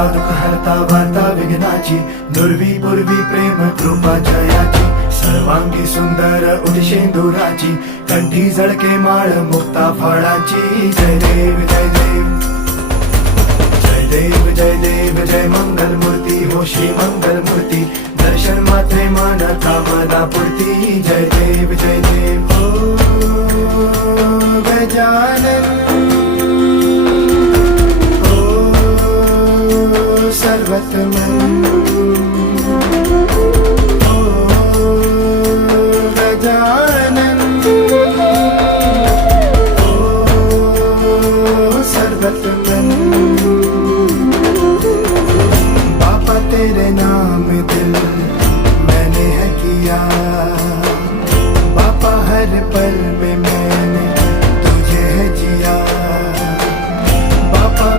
हरता दुःख हरता वार्ता विघ्नाची, दुर्वी पूर्वी प्रेम कृपा जयाची, सर्वांगी सुंदर उदिशेंदुराची, कंठी झळके माळ मुक्ता फळाची. जय देव जय देव जय देव जय देव जय मंगल मूर्ती हो श्री मंगल मूर्ती, दर्शन मात्रे मन कामना पूर्ती. जय देव जय देव हो गजानन हो सर्वतमन हो गजानन हो सर्वतमन. बाबा तेरे नाम दिल मैंने है किया, बाबा हर पल में